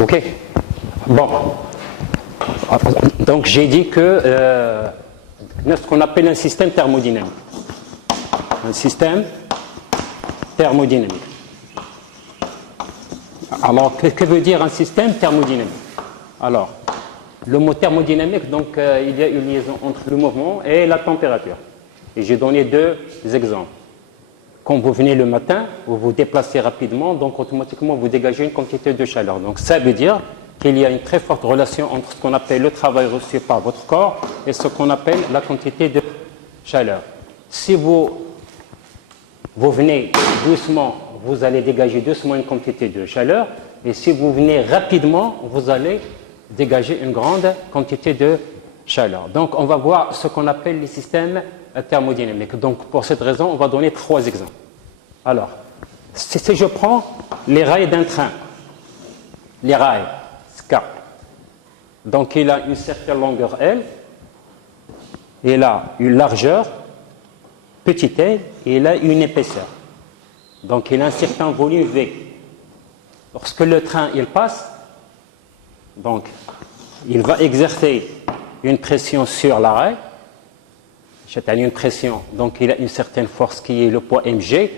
Ok. Bon. Donc j'ai dit que ce qu'on appelle un système thermodynamique. Un système thermodynamique. Alors, que veut dire un système thermodynamique? Alors, le mot thermodynamique, donc il y a une liaison entre le mouvement et la température. Et j'ai donné deux exemples. Quand vous venez le matin, vous vous déplacez rapidement, donc automatiquement vous dégagez une quantité de chaleur. Donc ça veut dire qu'il y a une très forte relation entre ce qu'on appelle le travail reçu par votre corps et ce qu'on appelle la quantité de chaleur. Si vous venez doucement, vous allez dégager doucement une quantité de chaleur, et si vous venez rapidement, vous allez dégager une grande quantité de chaleur. Donc on va voir ce qu'on appelle les systèmes thermodynamiques. Donc pour cette raison, on va donner trois exemples. Alors, si je prends les rails d'un train, les rails, SCA, donc il a une certaine longueur L, il a une largeur, petite L, et il a une épaisseur. Donc il a un certain volume V. Lorsque le train il passe, donc il va exercer une pression sur la rail, c'est-à-dire une pression, donc il a une certaine force qui est le poids mg,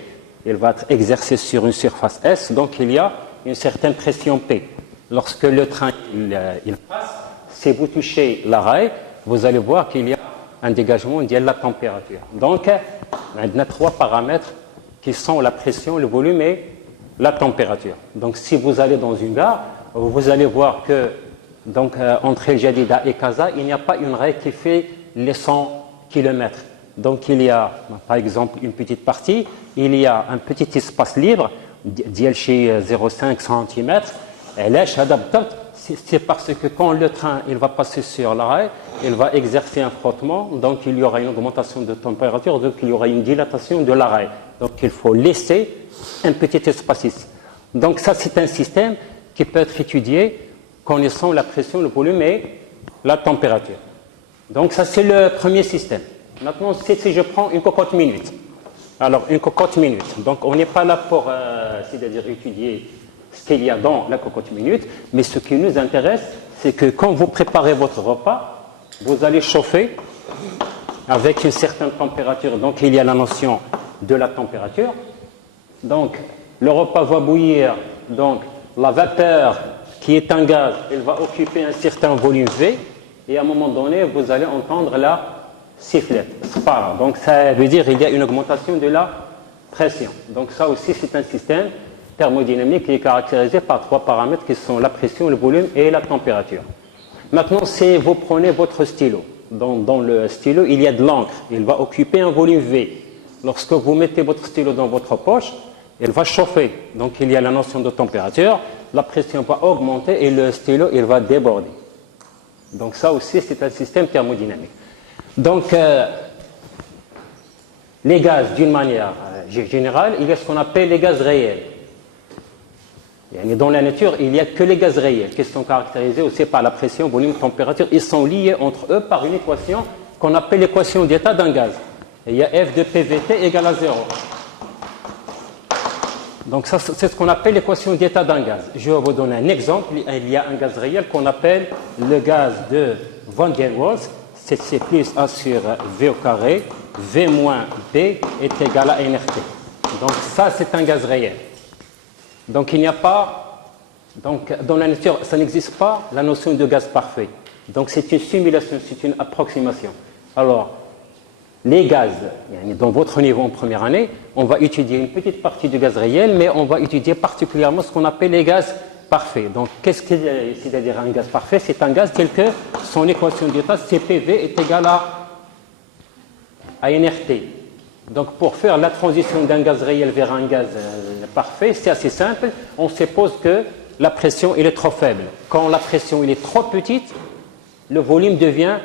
il va être exercé sur une surface S, donc il y a une certaine pression P. Lorsque le train il passe, si vous touchez la rail, vous allez voir qu'il y a un dégagement de la température. Donc, on a trois paramètres qui sont la pression, le volume et la température. Donc, si vous allez dans une gare, vous allez voir que donc, entre El Jadida et Casa, il n'y a pas une rail qui fait les 100 km. Donc, il y a, par exemple, une petite partie, il y a un petit espace libre, d'IL chez 0,5 cm, et là, c'est parce que quand le train il va passer sur la rail, il va exercer un frottement, donc il y aura une augmentation de température, donc il y aura une dilatation de la rail. Donc il faut laisser un petit espace ici. Donc ça, c'est un système qui peut être étudié connaissant la pression, le volume et la température. Donc ça, c'est le premier système. Maintenant, si je prends une cocotte minute. Alors, une cocotte minute. Donc on n'est pas là pour, c'est-à-dire étudier ce qu'il y a dans la cocotte minute, mais ce qui nous intéresse, c'est que quand vous préparez votre repas, vous allez chauffer avec une certaine température. Donc il y a la notion de la température. Donc le repas va bouillir, donc la vapeur qui est un gaz, elle va occuper un certain volume V, et à un moment donné, vous allez entendre la sifflette, spara. Donc ça veut dire qu'il y a une augmentation de la pression. Donc ça aussi, c'est un système thermodynamique qui est caractérisé par trois paramètres qui sont la pression, le volume et la température. Maintenant, si vous prenez votre stylo, dans le stylo, il y a de l'encre, il va occuper un volume V. Lorsque vous mettez votre stylo dans votre poche, il va chauffer. Donc il y a la notion de température, la pression va augmenter et le stylo il va déborder. Donc ça aussi, c'est un système thermodynamique. Donc les gaz, d'une manière générale, il y a ce qu'on appelle les gaz réels. Dans la nature, il n'y a que les gaz réels qui sont caractérisés aussi par la pression, volume, température. Ils sont liés entre eux par une équation qu'on appelle l'équation d'état d'un gaz. Et il y a F de PVT égale à 0. Donc ça, c'est ce qu'on appelle l'équation d'état d'un gaz. Je vais vous donner un exemple. Il y a un gaz réel qu'on appelle le gaz de Van der Waals. C'est plus A sur V au carré. V moins B est égal à nRT. Donc ça, c'est un gaz réel. Donc il n'y a pas, donc dans la nature, ça n'existe pas la notion de gaz parfait. Donc c'est une simulation, c'est une approximation. Alors, les gaz, dans votre niveau en première année, on va étudier une petite partie du gaz réel, mais on va étudier particulièrement ce qu'on appelle les gaz parfaits. Donc qu'est-ce que c'est-à-dire un gaz parfait? C'est un gaz tel que son équation d'état, CPV, est égale à nRT. Donc pour faire la transition d'un gaz réel vers un gaz parfait, c'est assez simple. On suppose que la pression elle est trop faible. Quand la pression elle est trop petite, le volume devient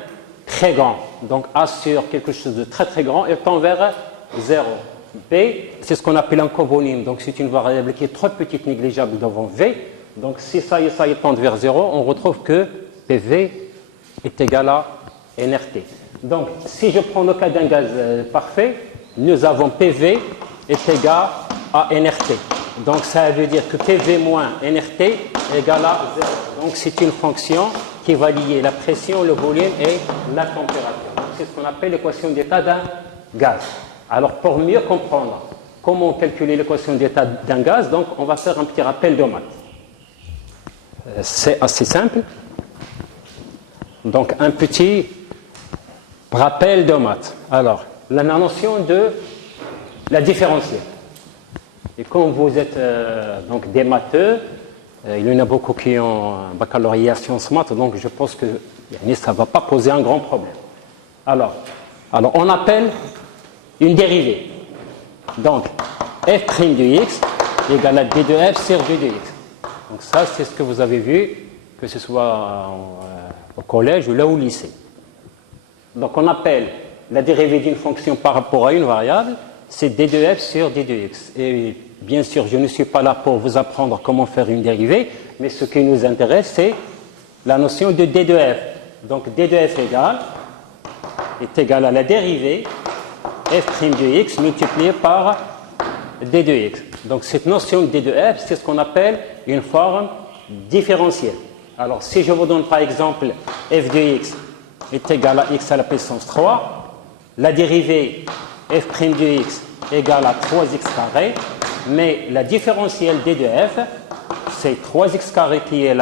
très grand. Donc A sur quelque chose de très très grand, elle tend vers 0. B, c'est ce qu'on appelle un covolume. Donc c'est une variable qui est trop petite, négligeable devant V. Donc si ça tend vers 0, on retrouve que PV est égal à nRT. Donc si je prends le cas d'un gaz parfait, nous avons PV est égal à nRT. Donc ça veut dire que PV moins nRT égale à 0. Donc c'est une fonction qui va lier la pression, le volume et la température. C'est ce qu'on appelle l'équation d'état d'un gaz. Alors pour mieux comprendre comment calculer l'équation d'état d'un gaz, donc on va faire un petit rappel de maths. C'est assez simple. Donc un petit rappel de maths. Alors, la notion de la différentielle. Et quand vous êtes donc des matheux, il y en a beaucoup qui ont un baccalauréat sciences maths, donc je pense que ça ne va pas poser un grand problème. Alors on appelle une dérivée. Donc, f' de x égale à d de f sur d de x. Donc ça, c'est ce que vous avez vu, que ce soit au collège ou là au lycée. Donc on appelle la dérivée d'une fonction par rapport à une variable, c'est d de f sur d de x. Et bien sûr, je ne suis pas là pour vous apprendre comment faire une dérivée, mais ce qui nous intéresse, c'est la notion de d de f. Donc d de f est égal à la dérivée f' de x multiplié par d de x. Donc cette notion de d de f, c'est ce qu'on appelle une forme différentielle. Alors si je vous donne par exemple f de x est égal à x à la puissance 3, la dérivée f' de x égale à 3x carré, mais la différentielle d de f, c'est 3x carré qui est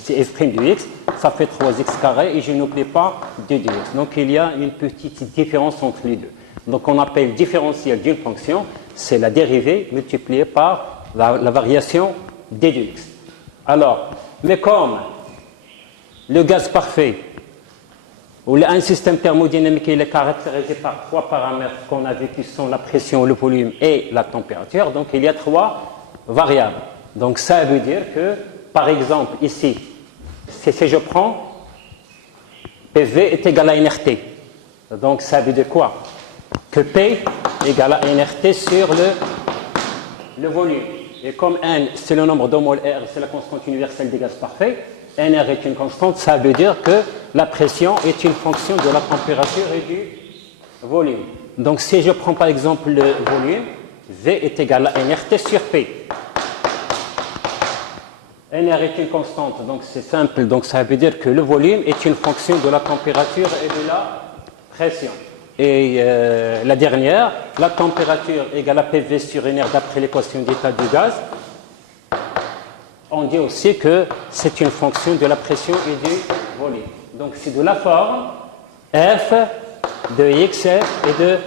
c'est f' de x, ça fait 3x carré et je n'oublie pas d de x. Donc il y a une petite différence entre les deux. Donc on appelle différentielle d'une fonction, c'est la dérivée multipliée par la variation d de x. Alors, mais comme le gaz parfait ou un système thermodynamique il est caractérisé par trois paramètres qu'on a vu qui sont la pression, le volume et la température, donc il y a trois variables. Donc ça veut dire que, par exemple, ici, si je prends PV est égal à nRT, donc ça veut dire quoi? Que P égale à nRT sur le volume. Et comme N, c'est le nombre de moles, R, c'est la constante universelle des gaz parfaits, NR est une constante, ça veut dire que la pression est une fonction de la température et du volume. Donc si je prends par exemple le volume, V est égal à nRT sur P. NR est une constante, donc c'est simple, donc ça veut dire que le volume est une fonction de la température et de la pression. Et la dernière, la température égale à PV sur NR d'après l'équation d'état du gaz. On dit aussi que c'est une fonction de la pression et du volume. Donc c'est de la forme f de x et de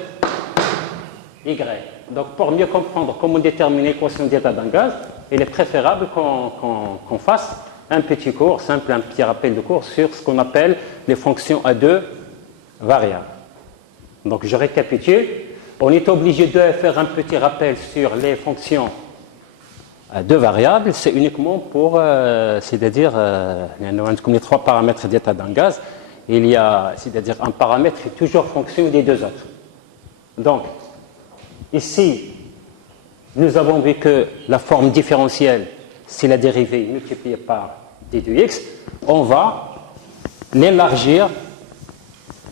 y. Donc pour mieux comprendre comment déterminer l'équation d'état d'un gaz, il est préférable qu'on fasse un petit cours, simple, un petit rappel de cours sur ce qu'on appelle les fonctions à deux variables. Donc je récapitule, on est obligé de faire un petit rappel sur les fonctions à deux variables, c'est uniquement pour, c'est-à-dire, comme les trois paramètres d'état d'un gaz, il y a, c'est-à-dire un paramètre qui est toujours fonction des deux autres. Donc, ici, nous avons vu que la forme différentielle, c'est la dérivée multipliée par d de x. On va l'élargir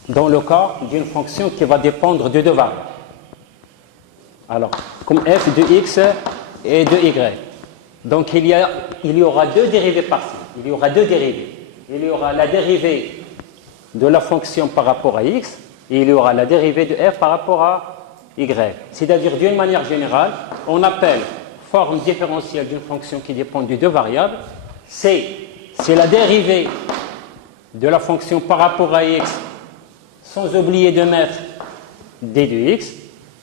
dans le cas d'une fonction qui va dépendre de deux variables. Alors, comme f de x et de y. Donc, il y aura deux dérivées partielles. Il y aura deux dérivées. Il y aura la dérivée de la fonction par rapport à x et il y aura la dérivée de f par rapport à y. C'est-à-dire, d'une manière générale, on appelle forme différentielle d'une fonction qui dépend de deux variables. C'est la dérivée de la fonction par rapport à x sans oublier de mettre d de x.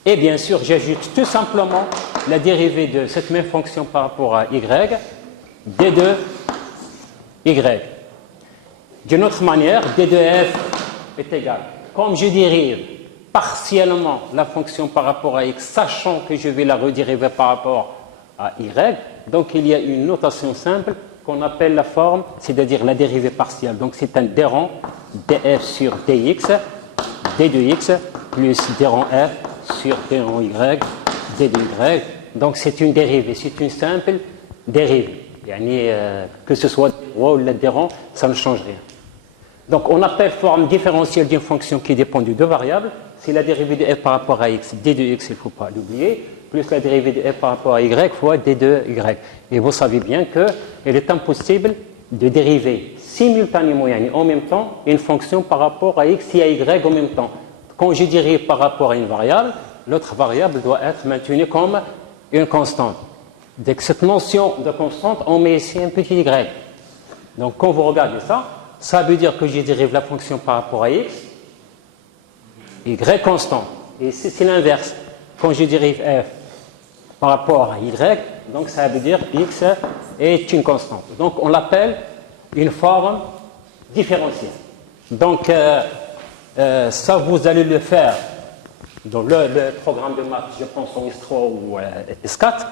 Et bien sûr, j'ajoute tout simplement la dérivée de cette même fonction par rapport à y, d de y. D'une autre manière, d de f est égal. Comme je dérive partiellement la fonction par rapport à x, sachant que je vais la redériver par rapport à y, donc il y a une notation simple qu'on appelle la forme, c'est-à-dire la dérivée partielle. Donc c'est un dérand df sur dx, d de x, plus dérand f sur dérand y, d de y. Donc c'est une dérivée, c'est une simple dérivée. Que ce soit ou la dérand, ça ne change rien. Donc on appelle forme différentielle d'une fonction qui dépend de deux variables. C'est la dérivée de f par rapport à x, d de x, il ne faut pas l'oublier, plus la dérivée de f par rapport à y fois d de y. Et vous savez bien qu'il est impossible de dériver simultanément, en même temps, une fonction par rapport à x et à y en même temps. Quand je dérive par rapport à une variable, l'autre variable doit être maintenue comme une constante. Dès que cette notion de constante, on met ici un petit y. Donc quand vous regardez ça, ça veut dire que je dérive la fonction par rapport à x, y constant. Et ici, c'est l'inverse. Quand je dérive f par rapport à y, donc ça veut dire x est une constante. Donc on l'appelle une forme différentielle. Donc ça, vous allez le faire dans le programme de maths, je pense en S3 ou S4.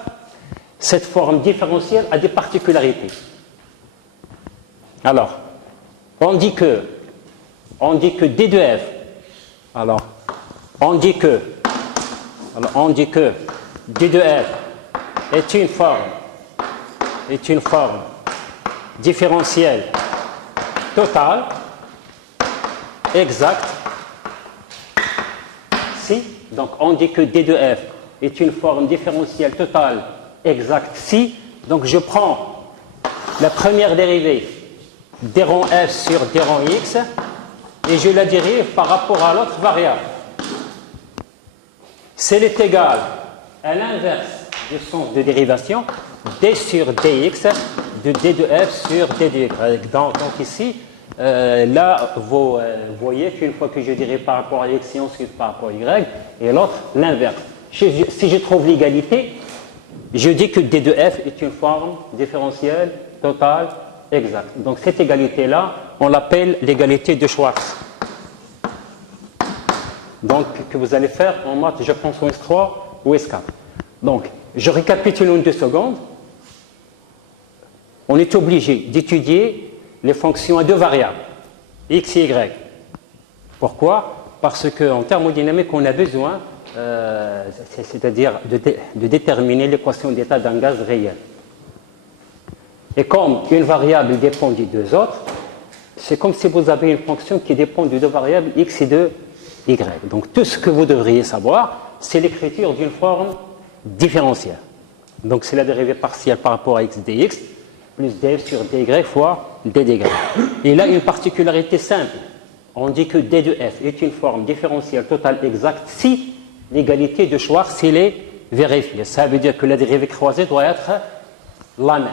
Cette forme différentielle a des particularités. Alors, on dit que d de f, alors on dit que d de f est une forme différentielle totale exacte si, donc on dit que d de f est une forme différentielle totale exacte si, donc je prends la première dérivée d rond f sur d rond x et je la dérive par rapport à l'autre variable. Si elle est égale à l'inverse du sens de dérivation, d sur dx de d de f sur d de y. Donc ici, là, vous voyez qu'une fois que je dérive par rapport à x et ensuite par rapport à y, et l'autre l'inverse. Si je trouve l'égalité, je dis que d de f est une forme différentielle totale exacte. Donc cette égalité-là, on l'appelle l'égalité de Schwarz. Donc que vous allez faire en maths, je pense en S3 ou S4. Donc je récapitule en 2 secondes. On est obligé d'étudier les fonctions à 2 variables, x et y. Pourquoi? Parce qu'en thermodynamique, on a besoin, c'est-à-dire de déterminer l'équation d'état d'un gaz réel. Et comme une variable dépend des 2 autres, c'est comme si vous avez une fonction qui dépend de 2 variables x et de y. Donc tout ce que vous devriez savoir, c'est l'écriture d'une forme différentielle. Donc c'est la dérivée partielle par rapport à x dx plus df sur dy fois d dy. Et là, une particularité simple. On dit que d de f est une forme différentielle totale exacte si l'égalité de Schwarz est vérifiée. Ça veut dire que la dérivée croisée doit être la même.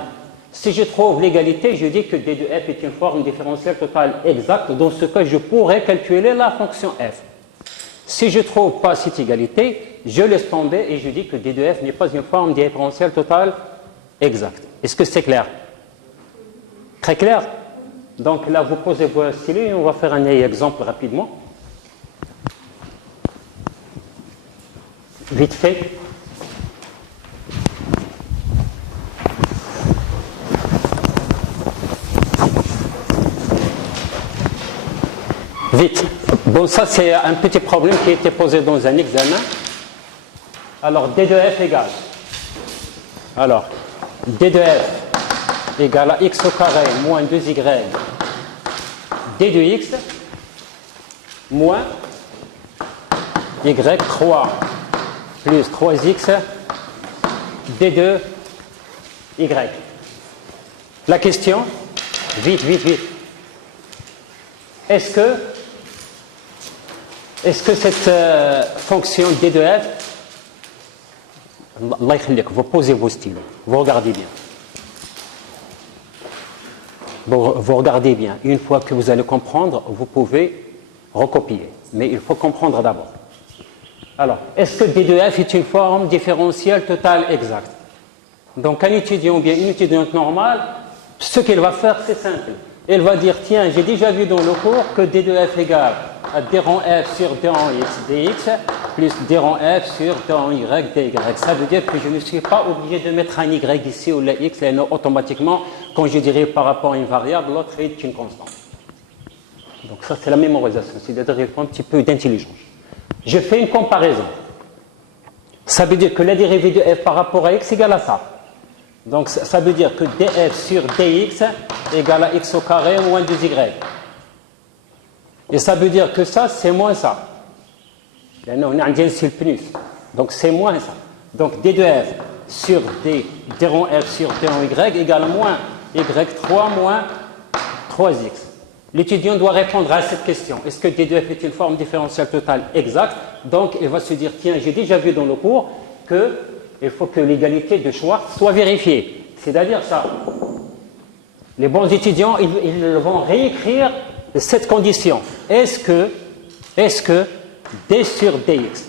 Si je trouve l'égalité, je dis que d de f est une forme différentielle totale exacte. Dans ce cas, je pourrais calculer la fonction f. Si je ne trouve pas cette égalité, je laisse tomber et je dis que d de f n'est pas une forme différentielle totale exacte. Est-ce que c'est clair? Très clair? Donc là, vous posez vos stylos et on va faire un exemple rapidement. Vite fait. Vite. Bon, ça c'est un petit problème qui a été posé dans un examen. Alors, d de f égale. Alors, d de f égale à x au carré moins 2y d de x moins y3 plus 3x d de y. La question, vite. Est-ce que cette fonction d de f, Allah yakhlik, vous posez vos stylos, vous regardez bien. Vous regardez bien. Une fois que vous allez comprendre, vous pouvez recopier. Mais il faut comprendre d'abord. Alors, est-ce que d de f est une forme différentielle totale exacte? Donc, un étudiant ou bien une étudiante normale, ce qu'elle va faire, c'est simple. Elle va dire, tiens, j'ai déjà vu dans le cours que d de f égale à d rond f sur d rond x dx plus d rond f sur d rond y dy. Ça veut dire que je ne suis pas obligé de mettre un y ici ou le x, et non, automatiquement, quand je dérive par rapport à une variable, l'autre est une constante. Donc ça, c'est la mémorisation, c'est-à-dire qu'il faut un petit peu d'intelligence. Je fais une comparaison. Ça veut dire que la dérivée de f par rapport à x égale à ça. Donc ça veut dire que df sur dx égale à x au carré moins 2y. Et ça veut dire que ça, c'est moins ça. Là, on a un plus. Donc c'est moins ça. Donc d de f sur d rond f sur d rond y égale moins y3 moins 3x. L'étudiant doit répondre à cette question. Est-ce que d de f est une forme différentielle totale exacte? Donc il va se dire, tiens, j'ai déjà vu dans le cours qu'il faut que l'égalité de Schwartz soit vérifiée. C'est-à-dire ça. Les bons étudiants, ils vont réécrire cette condition. Est-ce que d sur dx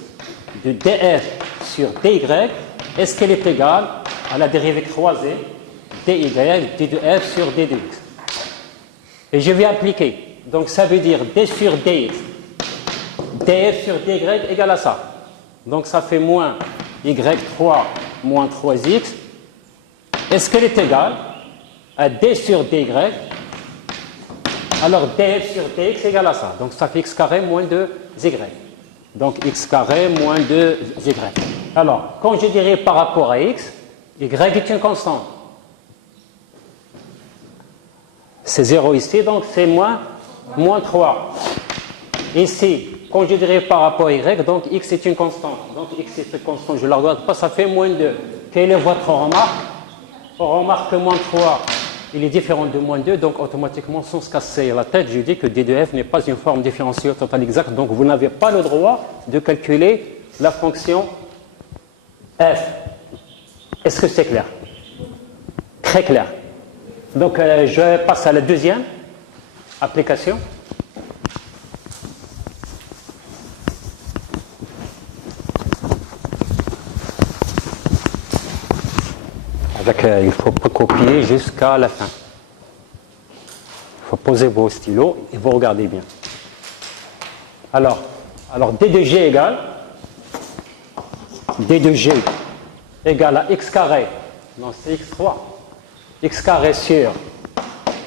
de df sur dy, est-ce qu'elle est égale à la dérivée croisée dy d de f sur d de x? Et je vais appliquer. Donc ça veut dire d sur dx df sur dy égale à ça. Donc ça fait moins y3 moins 3x. Est-ce qu'elle est égale à d sur dy? Alors df sur dx égale à ça. Donc ça fait x carré moins 2y. Donc x carré moins 2y. Alors, quand je dirais par rapport à x, y est une constante. C'est 0 ici, donc c'est moins 3. Ici, quand je dirais par rapport à y, donc x est une constante. Donc x est une constante, je ne la regarde pas, ça fait moins 2. Quelle est votre remarque? On remarque que moins 3, il est différent de moins 2, donc automatiquement, sans se casser la tête, je dis que d de f n'est pas une forme différentielle totale exacte, donc vous n'avez pas le droit de calculer la fonction f. Est-ce que c'est clair? Très clair. Donc je passe à la deuxième application. Il faut copier jusqu'à la fin. Il faut poser vos stylos et vous regardez bien. Alors d de g égale à x carré, non c'est x3, x carré sur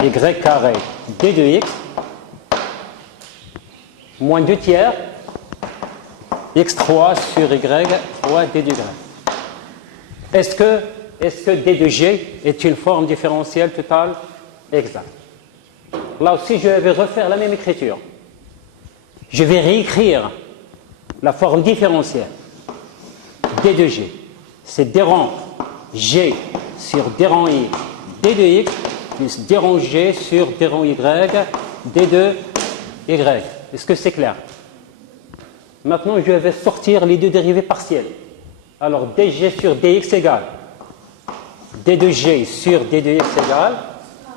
y carré d de x moins 2 tiers x3 sur y3 d de y. Est-ce que d de g est une forme différentielle totale exacte? Là aussi, je vais refaire la même écriture. Je vais réécrire la forme différentielle. d de g, c'est d rond g sur d rond y d de x plus d rond g sur d rond y d de y. Est-ce que c'est clair? Maintenant, je vais sortir les deux dérivées partielles. Alors, dg sur dx égale d de g sur d de x égale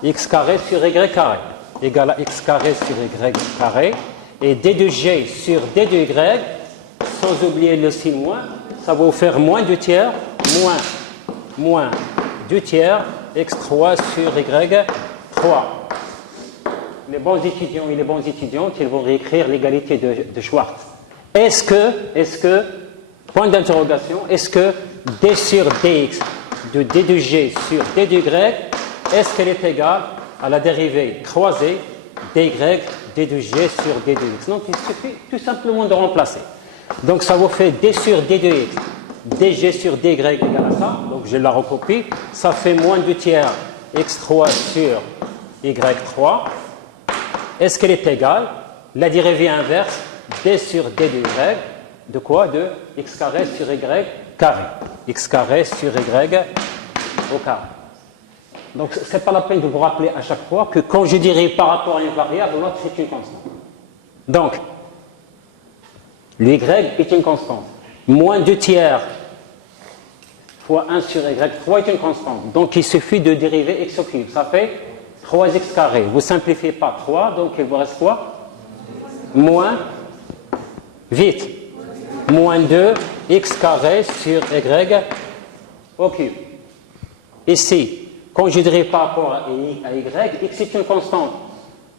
x carré sur y carré égale à x carré sur y carré, et d de g sur d de y, sans oublier le signe moins, ça va vous faire moins 2 tiers, moins 2 tiers x3 sur y3. Les bons étudiants et les bonnes étudiantes, ils vont réécrire l'égalité de Schwartz. Est-ce que, point d'interrogation, est-ce que d sur dx de d de g sur d de y, est-ce qu'elle est égale à la dérivée croisée dy d de g sur d de x? Donc il suffit tout simplement de remplacer. Donc ça vous fait d sur d de x, dg sur dy égale à ça, donc je la recopie, ça fait moins 2 tiers x3 sur y3. Est-ce qu'elle est égale la dérivée inverse d sur d de y, de quoi? De x carré sur y carré. X carré sur y au carré. Donc ce n'est pas la peine de vous rappeler à chaque fois que quand je dirais par rapport à une variable, l'autre c'est une constante. Donc, le y est une constante. Moins 2 tiers fois 1 sur y3 est une constante. Donc il suffit de dériver x au cube. Ça fait 3x carré. Vous simplifiez par 3, donc il vous reste quoi? Moins, vite, moins 2 x carré sur y au cube. Ici, quand je dirais par rapport à y, x est une constante.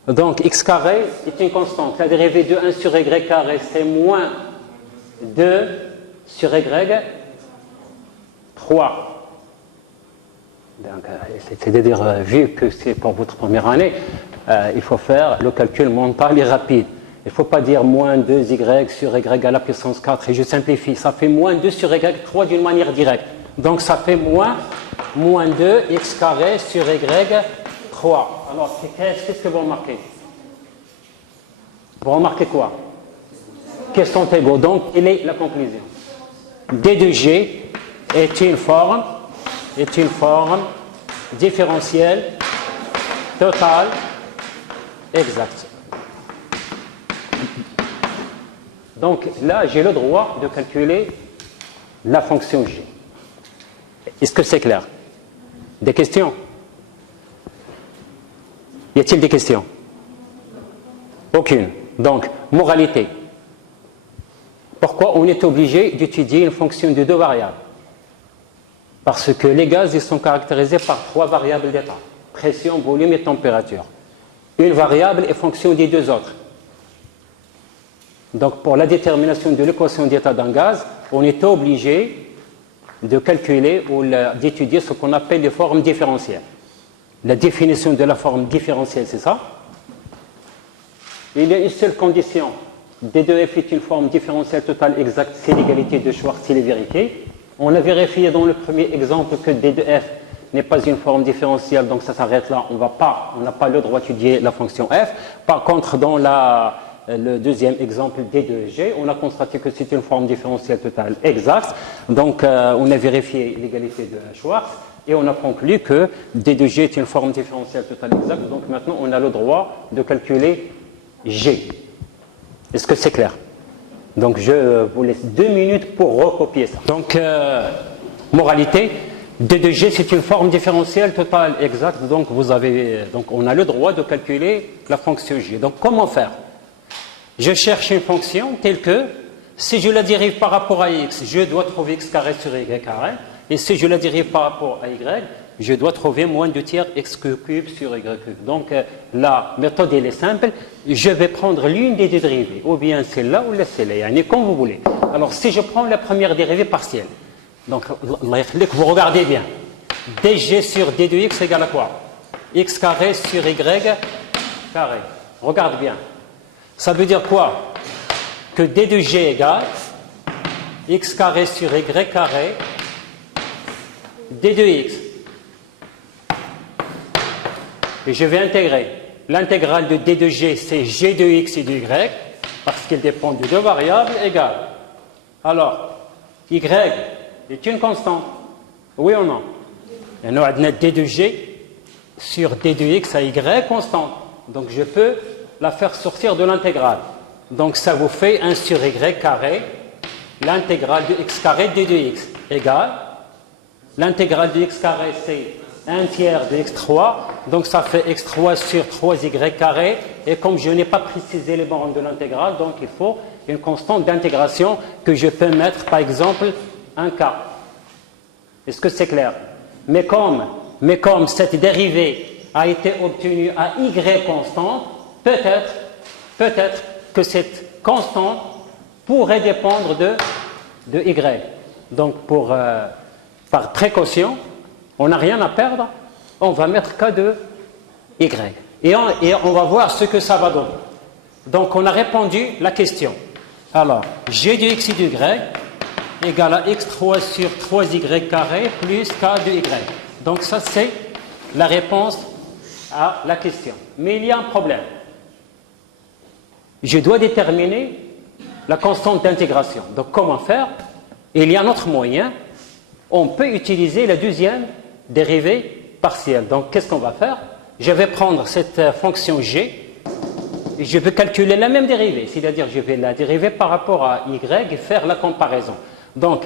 Donc x carré est une constante. La dérivée de 1 sur y carré, c'est moins 2 sur y 3. Donc, c'est-à-dire, vu que c'est pour votre première année, il faut faire le calcul mental et rapide. Il ne faut pas dire moins 2y sur y à la puissance 4 et je simplifie. Ça fait moins 2 sur y3 d'une manière directe. Donc ça fait moins 2 x carré sur y3. Alors qu'est-ce que vous remarquez? Vous remarquez quoi? Qu'elles sont égaux. Donc quelle est la conclusion? d de g est une forme différentielle totale exacte. Donc là, j'ai le droit de calculer la fonction g. Est-ce que c'est clair? Des questions? Y a-t-il des questions? Aucune. Donc, moralité. Pourquoi on est obligé d'étudier une fonction de deux variables? Parce que les gaz, ils sont caractérisés par trois variables d'état. Pression, volume et température. Une variable est fonction des deux autres. Donc, pour la détermination de l'équation d'état d'un gaz, on est obligé de calculer ou d'étudier ce qu'on appelle les formes différentielles. La définition de la forme différentielle, c'est ça. Il y a une seule condition. D2F est une forme différentielle totale exacte, c'est l'égalité de Schwartz, c'est les vérités. On a vérifié dans le premier exemple que D2F n'est pas une forme différentielle, donc ça s'arrête là. On n'a pas le droit d'étudier la fonction f. Par contre, dans le deuxième exemple D2G, on a constaté que c'est une forme différentielle totale exacte. Donc, on a vérifié l'égalité de Schwartz et on a conclu que D2G est une forme différentielle totale exacte. Donc, maintenant, on a le droit de calculer G. Est-ce que c'est clair? Donc, je vous laisse 2 minutes pour recopier ça. Donc, moralité, D2G, c'est une forme différentielle totale exacte. Donc, on a le droit de calculer la fonction G. Donc, comment faire? Je cherche une fonction telle que, si je la dérive par rapport à x, je dois trouver x carré sur y carré. Et si je la dérive par rapport à y, je dois trouver moins 2 tiers x cube sur y cube. Donc, la méthode, elle est simple. Je vais prendre l'une des deux dérivées, ou bien celle-là ou celle-là, comme vous voulez. Alors, si je prends la première dérivée partielle, donc, vous regardez bien. dg sur d de x égale à quoi? X carré sur y carré. Regarde bien. Ça veut dire quoi? Que d de g égale x carré sur y carré d de x. Et je vais intégrer. L'intégrale de d de g, c'est g de x et de y, parce qu'il dépend de deux variables égales. Alors, y est une constante. Oui ou non? Et nous avons d de g sur d de x à y constante. Donc, je peux la faire sortir de l'intégrale. Donc, ça vous fait 1 sur y carré, l'intégrale de x carré d de x égale. L'intégrale de x carré, c'est 1 tiers de x3, donc ça fait x3 sur 3y carré, et comme je n'ai pas précisé les bornes de l'intégrale, donc il faut une constante d'intégration que je peux mettre, par exemple, 1k. Est-ce que c'est clair? Mais comme cette dérivée a été obtenue à y constante, peut-être que cette constante pourrait dépendre de y. Donc, par précaution, on n'a rien à perdre, on va mettre k de y. Et on va voir ce que ça va donner. Donc, on a répondu la question. Alors, g de x et de y égale à x3 sur 3y carré plus k de y. Donc, ça, c'est la réponse à la question. Mais il y a un problème. Je dois déterminer la constante d'intégration. Donc, comment faire? Il y a un autre moyen. On peut utiliser la deuxième dérivée partielle. Donc, qu'est-ce qu'on va faire? Je vais prendre cette fonction g et je vais calculer la même dérivée. C'est-à-dire, je vais la dériver par rapport à y et faire la comparaison. Donc,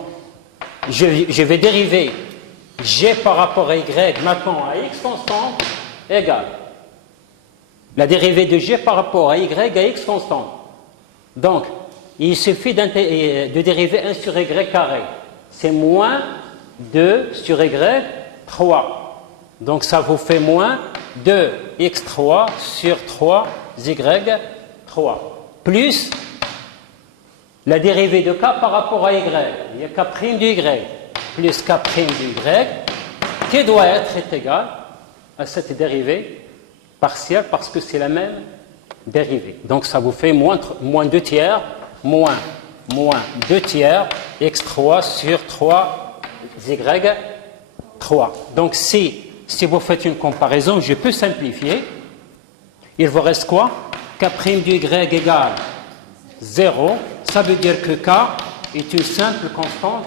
je vais dériver g par rapport à y maintenant à x constante égale la dérivée de g par rapport à y à x constante. Donc, il suffit de dériver 1 sur y carré. C'est moins 2 sur y 3. Donc, ça vous fait moins 2x3 sur 3y 3. Plus la dérivée de k par rapport à y. Il y a k' de y plus k' de y qui doit être égal à cette dérivée partielle parce que c'est la même dérivée. Donc, ça vous fait moins 2 tiers, moins 2 tiers x3 sur 3y 3. Donc, si vous faites une comparaison, je peux simplifier. Il vous reste quoi? K' de y égale 0. Ça veut dire que k est une simple constante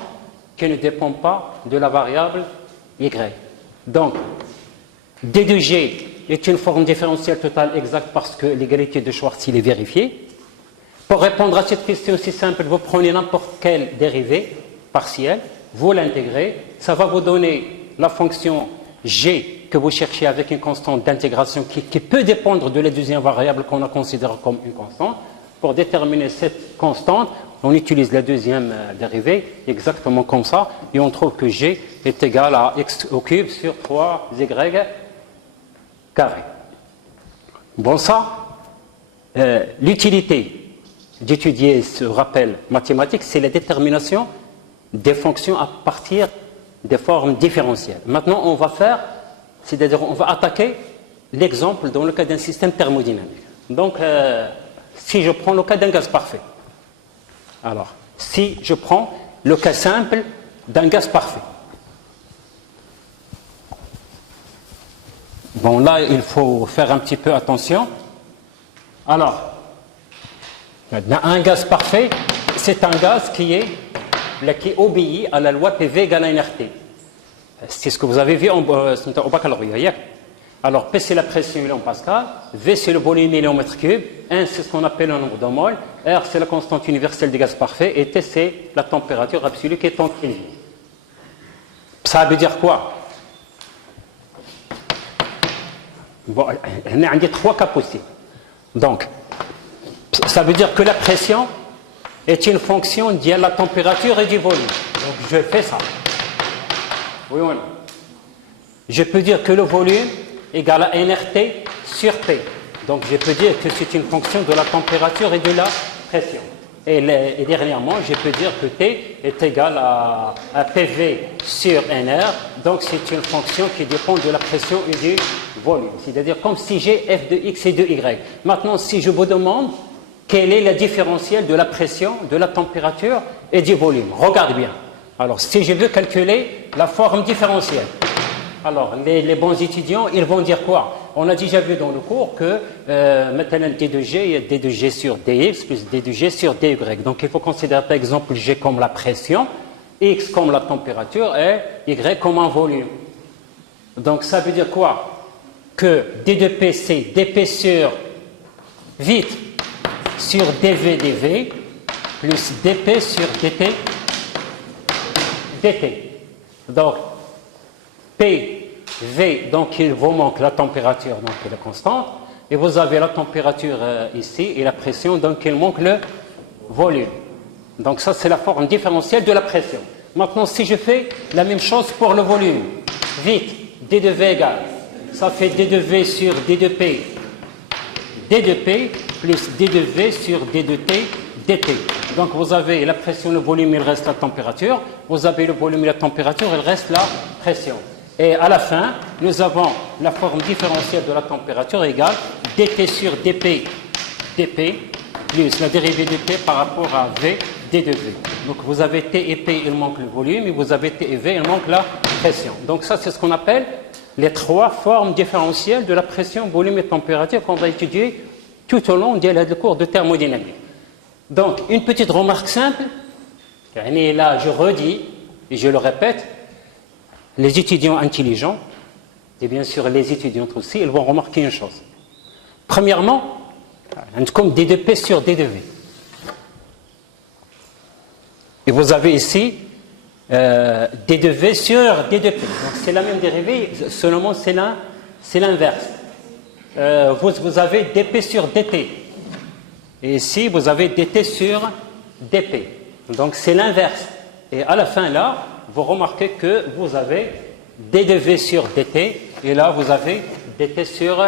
qui ne dépend pas de la variable y. Donc, d de g est une forme différentielle totale exacte parce que l'égalité de Schwartz il est vérifiée. Pour répondre à cette question si simple, vous prenez n'importe quelle dérivée partielle, vous l'intégrez, ça va vous donner la fonction g que vous cherchez avec une constante d'intégration qui peut dépendre de la deuxième variable qu'on a considérée comme une constante. Pour déterminer cette constante, on utilise la deuxième dérivée exactement comme ça et on trouve que g est égal à x au cube sur 3y carré. Bon, ça, l'utilité d'étudier ce rappel mathématique, c'est la détermination des fonctions à partir des formes différentielles. Maintenant, on va faire, c'est-à-dire on va attaquer l'exemple dans le cas d'un système thermodynamique. Donc, si je prends le cas d'un gaz parfait, alors, si je prends le cas simple d'un gaz parfait, bon, là, il faut faire un petit peu attention. Alors, un gaz parfait, c'est un gaz qui obéit à la loi PV égale à NRT. C'est ce que vous avez vu au baccalauréat. Alors, P, c'est la pression, il est en Pascal. V, c'est le volume, il est en mètre cube. 1, c'est ce qu'on appelle le nombre de mol. R, c'est la constante universelle des gaz parfaits. Et T, c'est la température absolue qui est en Kelvin. Ça veut dire quoi? Bon, il y a trois cas possibles. Donc, ça veut dire que la pression est une fonction liée à la température et du volume. Donc, je fais ça. Oui ou non? Je peux dire que le volume égale à NRT sur P. Donc, je peux dire que c'est une fonction de la température et de la pression. Et dernièrement, je peux dire que T est égal à PV sur NR. Donc, c'est une fonction qui dépend de la pression et du volume. C'est-à-dire comme si j'ai f de x et de y. Maintenant, si je vous demande quelle est la différentielle de la pression, de la température et du volume, regarde bien. Alors, si je veux calculer la forme différentielle, alors les bons étudiants, ils vont dire quoi? On a déjà vu dans le cours que maintenant d de g, il y a d de g sur dx plus d de g sur dy. Donc, il faut considérer par exemple g comme la pression, x comme la température et y comme un volume. Donc, ça veut dire quoi? Que d de p, c'est dp sur vite sur dv dv plus dp sur dt dt. Donc, P, V, donc il vous manque la température, donc elle est constante, et vous avez la température ici, et la pression, donc il manque le volume. Donc ça, c'est la forme différentielle de la pression. Maintenant, si je fais la même chose pour le volume, vite, d de V égale, ça fait d de V sur d de P, d de P plus d de V sur d de T, dt. Donc vous avez la pression, le volume, il reste la température. Vous avez le volume et la température, il reste la pression. Et à la fin, nous avons la forme différentielle de la température égale dt sur dp, dp plus la dérivée de t par rapport à v, d de v. Donc vous avez t et p, il manque le volume, et vous avez t et v, il manque la pression. Donc ça, c'est ce qu'on appelle les trois formes différentielles de la pression, volume et température qu'on va étudier tout au long du cours de thermodynamique. Donc, une petite remarque simple, et là je redis, et je le répète, les étudiants intelligents, et bien sûr les étudiantes aussi, ils vont remarquer une chose. Premièrement, comme d de p sur d de v. Et vous avez ici d de v sur d de p. Donc c'est la même dérivée, seulement c'est l'inverse. Vous avez dp sur dt. Et ici, vous avez dt sur dp. Donc c'est l'inverse. Et à la fin, là, vous remarquez que vous avez d de v sur dt. Et là, vous avez dt sur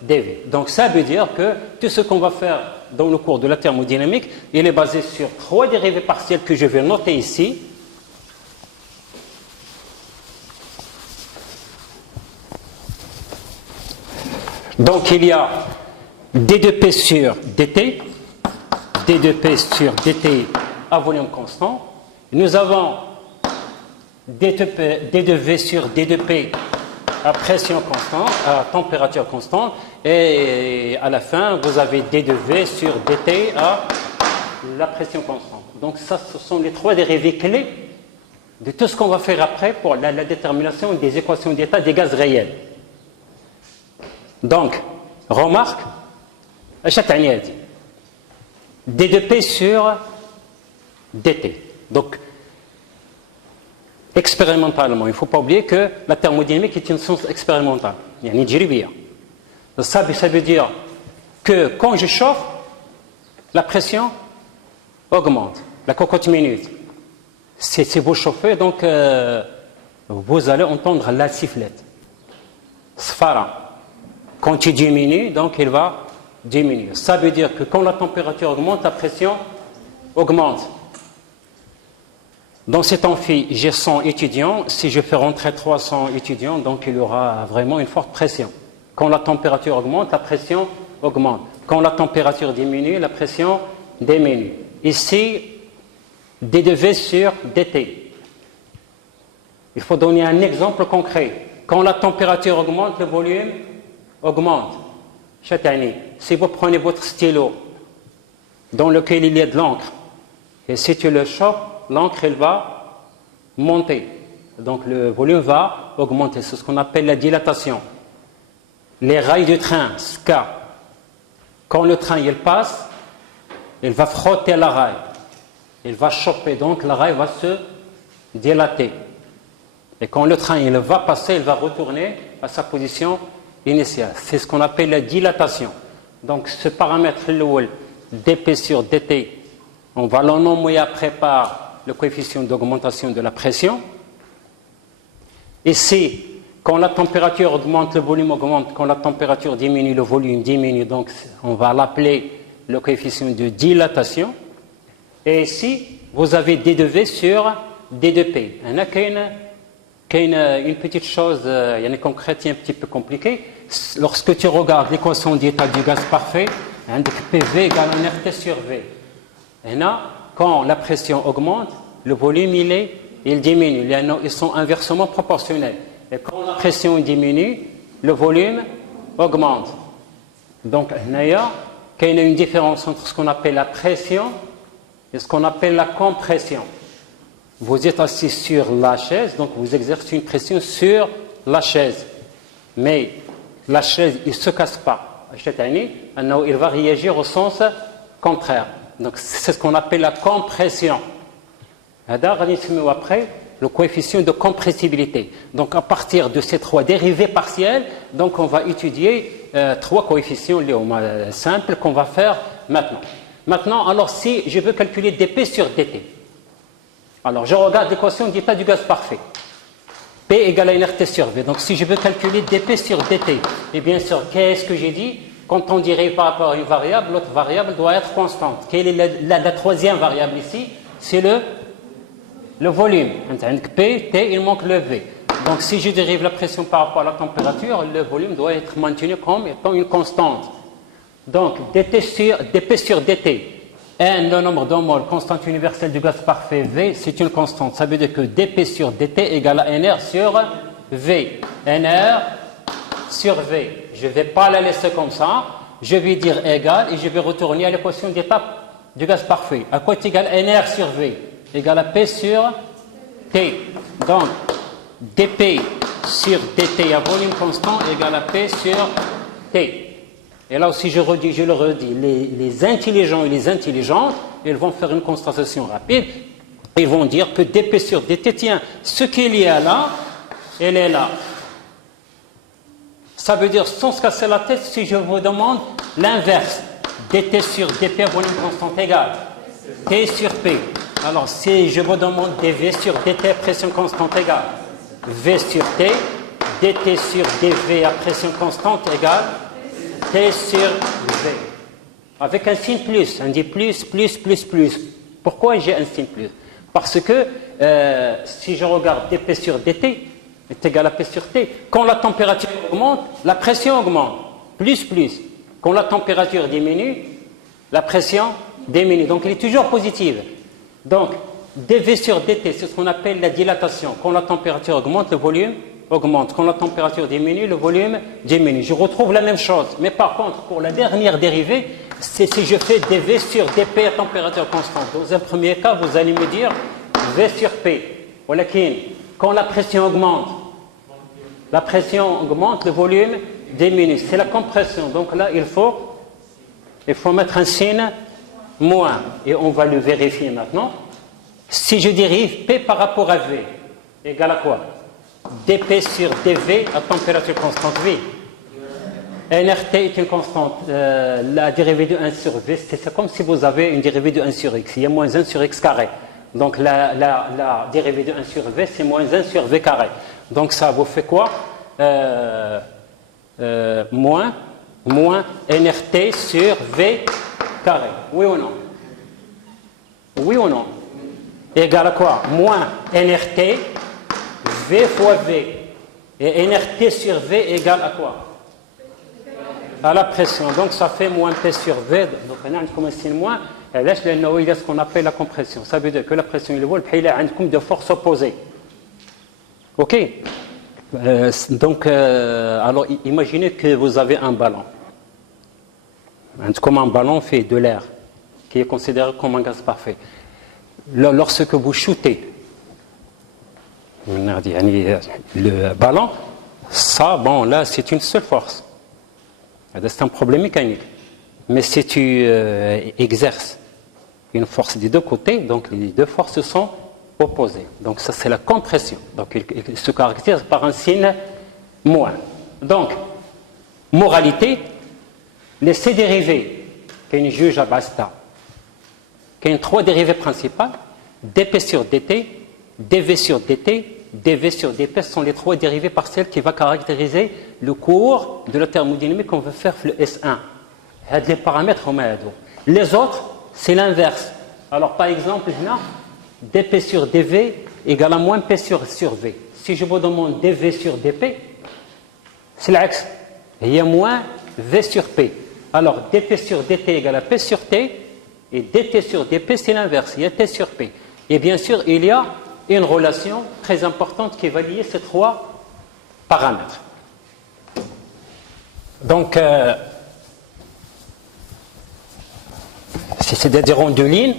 dv. Donc ça veut dire que tout ce qu'on va faire dans le cours de la thermodynamique, il est basé sur trois dérivées partielles que je vais noter ici. Donc il y a d de p sur dt, d de p sur dt à volume constant. Nous avons d de v sur d de p à pression constante, à température constante, et à la fin, vous avez d de v sur dt à la pression constante. Donc ça, ce sont les trois dérivées clés de tout ce qu'on va faire après pour la détermination des équations d'état des gaz réels. Donc, remarque, d2p sur dt. Donc, expérimentalement, il ne faut pas oublier que la thermodynamique est une science expérimentale. Il y a une djiribia. Ça veut dire que quand je chauffe, la pression augmente, la cocotte minute. Si vous chauffez, donc vous allez entendre la sifflette. Sfara. Quand il diminue, donc il va diminuer. Ça veut dire que quand la température augmente, la pression augmente. Dans cet amphi, j'ai 100 étudiants. Si je fais rentrer 300 étudiants, donc il y aura vraiment une forte pression. Quand la température augmente, la pression augmente. Quand la température diminue, la pression diminue. Ici, d2v sur dt. Il faut donner un exemple concret. Quand la température augmente, le volume augmente. Chatani, si vous prenez votre stylo dans lequel il y a de l'encre, et si tu le chauffes, l'encre elle va monter. Donc le volume va augmenter. C'est ce qu'on appelle la dilatation. Les rails du train, ska, quand le train il passe, il va frotter la rail. Il va choper, donc la rail va se dilater. Et quand le train il va passer, il va retourner à sa position initiale. C'est ce qu'on appelle la dilatation. Donc ce paramètre dp sur dt, on va le nommer après par le coefficient d'augmentation de la pression. Ici, quand la température augmente, le volume augmente. Quand la température diminue, le volume diminue. Donc on va l'appeler le coefficient de dilatation. Et ici, vous avez d2v sur d2p. Il y a une petite chose, il y a une concrète un petit peu compliquée. Lorsque tu regardes l'équation d'état du gaz parfait, PV égale RT sur V. Et là, quand la pression augmente, le volume il diminue. Ils sont inversement proportionnels. Et quand la pression diminue, le volume augmente. Donc, il y a une différence entre ce qu'on appelle la pression et ce qu'on appelle la compression. Vous êtes assis sur la chaise, donc vous exercez une pression sur la chaise. Mais la chaise, il ne se casse pas. Il va réagir au sens contraire. Donc c'est ce qu'on appelle la compression. Après, le coefficient de compressibilité. Donc à partir de ces trois dérivés partiels, donc on va étudier trois coefficients simples qu'on va faire maintenant. Maintenant, alors si je veux calculer dp sur dt, alors je regarde l'équation d'état du gaz parfait. P égale à RT sur V. Donc si je veux calculer dp sur dt, et bien sûr, qu'est-ce que j'ai dit? Quand on dérive par rapport à une variable, l'autre variable doit être constante. Quelle est la troisième variable ici? C'est le volume. P, T, il manque le V. Donc si je dérive la pression par rapport à la température, le volume doit être maintenu comme étant une constante. Donc dp sur dt, N, le nombre de moles, constante universelle du gaz parfait, V, c'est une constante. Ça veut dire que dp sur dt égale à NR sur V. NR sur V. Je ne vais pas la laisser comme ça. Je vais dire égal et je vais retourner à l'équation d'état du gaz parfait. À quoi est égal NR sur V? Égal à P sur T. Donc, dp sur dt à volume constant égale à P sur T. Et là aussi, je le redis, les intelligents et les intelligentes, ils vont faire une constatation rapide. Ils vont dire que dp sur dt, tiens, ce qu'il y a là, elle est là. Ça veut dire, sans se casser la tête, si je vous demande l'inverse, dt sur dp à volume constant égale T sur P. Alors, si je vous demande dv sur dt à pression constante égale V sur T, dt sur dv à pression constante égale T sur V. Avec un signe plus, on dit plus. Pourquoi j'ai un signe plus? Parce que si je regarde dp sur dt est égal à P sur T, quand la température augmente, la pression augmente. Plus. Quand la température diminue, la pression diminue. Donc, elle est toujours positive. Donc, dv sur dt, c'est ce qu'on appelle la dilatation. Quand la température augmente, le volume augmente. Quand la température diminue, le volume diminue. Je retrouve la même chose. Mais par contre, pour la dernière dérivée, c'est si je fais dv sur dp à température constante. Dans un premier cas, vous allez me dire v sur p. Quand la pression augmente, le volume diminue. C'est la compression. Donc là, il faut mettre un signe moins. Et on va le vérifier maintenant. Si je dérive P par rapport à V, égale à quoi? dP sur dV à température constante V. nRT est une constante. La dérivée de 1 sur V, c'est comme si vous avez une dérivée de 1 sur X. Il y a moins 1 sur X carré. Donc la dérivée de 1 sur V, c'est moins 1 sur V carré. Donc ça vous fait quoi? Moins nRT sur V carré. Oui ou non? Oui ou non? Égal à quoi? Moins nRT V fois V. Et nRT sur V égale à quoi? À la pression. Donc ça fait moins P sur V. Donc on a comme un signe moins. Et là, il y a ce qu'on appelle la compression. Ça veut dire que la pression il est il y a de force opposée. Ok? Donc, alors imaginez que vous avez un ballon. Comme un ballon fait de l'air, qui est considéré comme un gaz parfait. Lorsque vous shootez le ballon, ça, bon, là, c'est une seule force. C'est un problème mécanique. Mais si tu exerces une force des deux côtés, donc les deux forces sont opposées. Donc ça, c'est la compression. Donc il se caractérise par un signe moins. Donc, moralité, les C dérivés qu'on juge à basta, qu'il y a trois dérivées principales, dP sur dt, dV sur dt, dV sur dP, ce sont les trois dérivées partielles qui vont caractériser le cours de la thermodynamique qu'on veut faire le S1. Les paramètres, les autres, c'est l'inverse. Alors, par exemple, dP sur dV égale à moins P sur V. Si je vous demande dV sur dP, c'est l'axe. Il y a moins V sur P. Alors, dP sur dt égale à P sur T, et dt sur dP, c'est l'inverse. Il y a T sur P. Et bien sûr, il y a une relation très importante qui va lier ces trois paramètres. Donc, c'est-à-dire en deux lignes.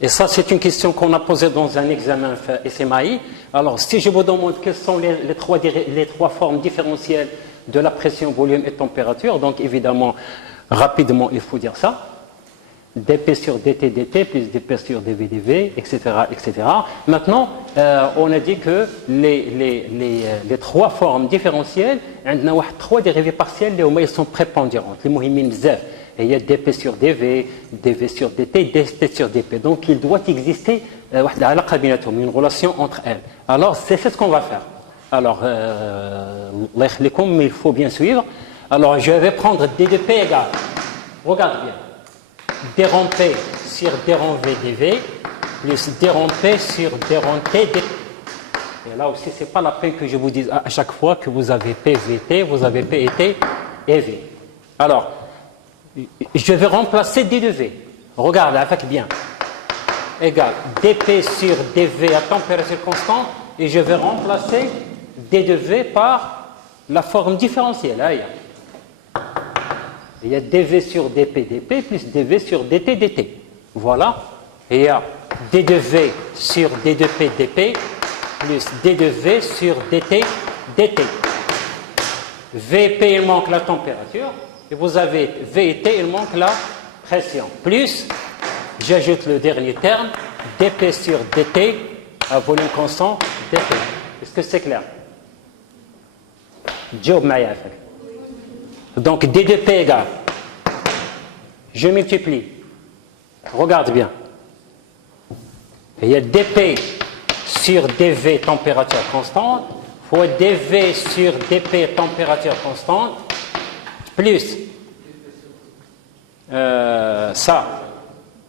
Et ça, c'est une question qu'on a posée dans un examen SMAI. Alors, si je vous demande quelles sont les trois formes différentielles de la pression, volume et température, donc évidemment, rapidement, il faut dire ça. dP sur dt dt plus dP sur dV dV, etc. etc. Maintenant, on a dit que les trois formes différentielles, trois dérivées partielles, elles sont prépondérantes. Les mohimin bzaf. Et il y a dP sur dV, dV sur dt, dt sur dP. Donc il doit exister une relation entre elles. Alors c'est ce qu'on va faire. Alors, mais il faut bien suivre. Alors je vais prendre d de P égale, regarde bien, d rond P sur d rond V dV, plus d rond P sur d rond T dV. Et là aussi, ce n'est pas la peine que je vous dise à chaque fois que vous avez P, V, T, vous avez P et T et V. Alors, je vais remplacer d de V. Regarde, avec bien. Égal dP sur dV à température constante, et je vais remplacer d de V par la forme différentielle. Là, il y a dV sur dP dP plus dV sur dt dt. Voilà. Et il y a d de V sur d de P dP plus d de V sur dt dt. Vp, il manque la température. Et vous avez V et T, il manque la pression. Plus, j'ajoute le dernier terme, dP sur dt à volume constant dP. Est-ce que c'est clair? Job Maya. Donc d de P égale, je multiplie. Regarde bien. Il y a dP sur dV température constante fois dV sur dP température constante plus ça,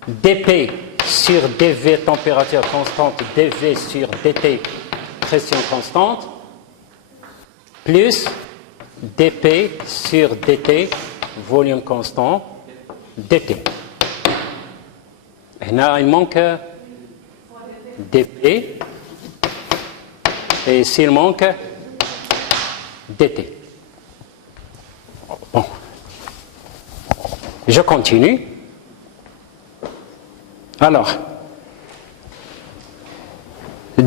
dP sur dV température constante, dV sur dt pression constante, plus dP sur dt volume constant, dt. Et là, il manque dP et ici il manque dt. Bon. Je continue. Alors,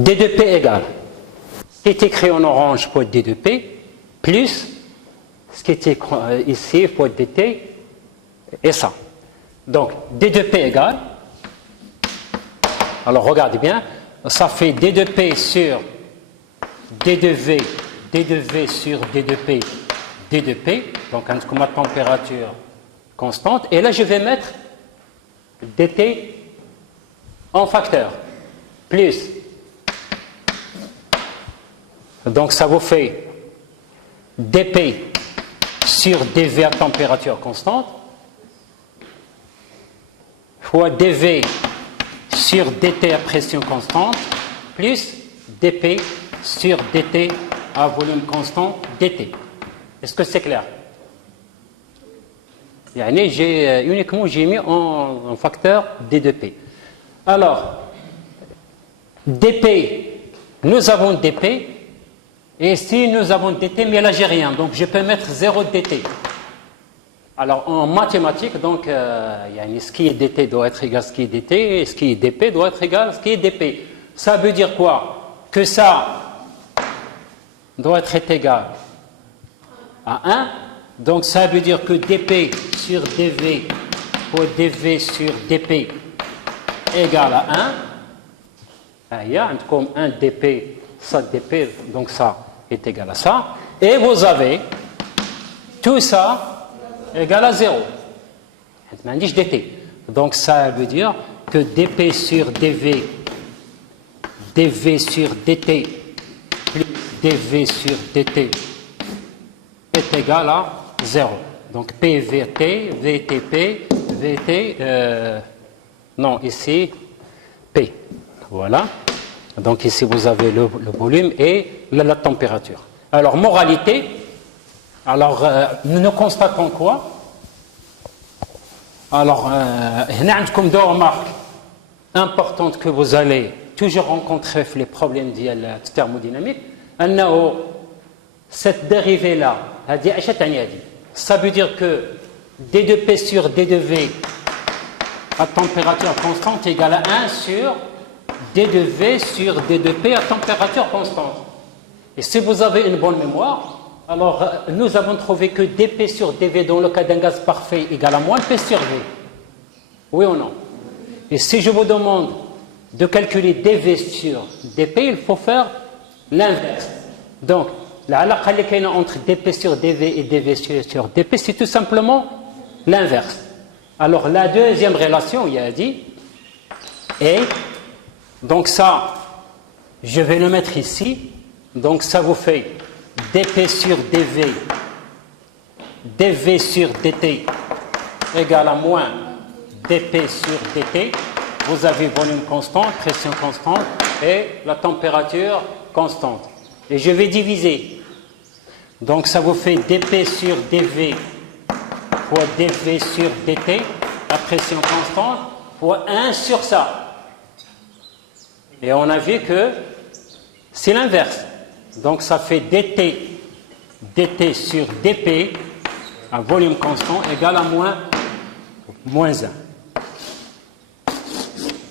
D de P égale ce qui est écrit en orange pour D de P plus ce qui est écrit ici pour dt et ça. Donc D de P égale, alors regardez bien, ça fait D de P sur D de V sur D de P, D de P, donc comme la température constante, et là je vais mettre dt en facteur, plus, donc ça vous fait dp sur dv à température constante, fois dv sur dt à pression constante, plus dp sur dt à volume constant dt. Est-ce que c'est clair? J'ai uniquement mis en facteur d de p. Alors, dp, nous avons dp, et ici nous avons dt, mais là j'ai rien, donc je peux mettre 0 dt. Alors en mathématiques, donc, ce qui est dt doit être égal à ce qui est dt, et ce qui est dp doit être égal à ce qui est dp. Ça veut dire quoi? Que ça doit être égal à 1. Donc ça veut dire que dp sur dv pour dv sur dp égale à 1. Il y a comme 1 dp, ça dp, donc ça est égal à ça. Et vous avez tout ça égal à 0. dt. Donc ça veut dire que dp sur dv, dv sur dt plus dv sur dt est égal à 0. Donc PVT, VTP, VT, non, ici, P. Voilà. Donc ici, vous avez le volume et la température. Alors, moralité, alors, nous constatons quoi? Alors, il y a deux remarques importantes que vous allez toujours rencontrer les problèmes de la thermodynamique. Cette dérivée-là, ça veut dire que d de P sur d de V à température constante est égal à 1 sur d de V sur d de P à température constante. Et si vous avez une bonne mémoire, alors nous avons trouvé que dP sur dV dans le cas d'un gaz parfait égale à moins P sur V. Oui ou non? Et si je vous demande de calculer dV sur dP, il faut faire l'inverse. Donc, la alaqa entre dP sur dV et dV sur dP, c'est tout simplement l'inverse. Alors, la deuxième relation, il a dit, et donc ça, je vais le mettre ici. Donc, ça vous fait dP sur dV, dV sur dt égale à moins dP sur dt. Vous avez volume constant, pression constante et la température constante. Et je vais diviser. Donc ça vous fait dP sur dV fois dV sur dt, la pression constante, fois 1 sur ça. Et on a vu que c'est l'inverse. Donc ça fait dt sur dP, un volume constant, égal à moins 1.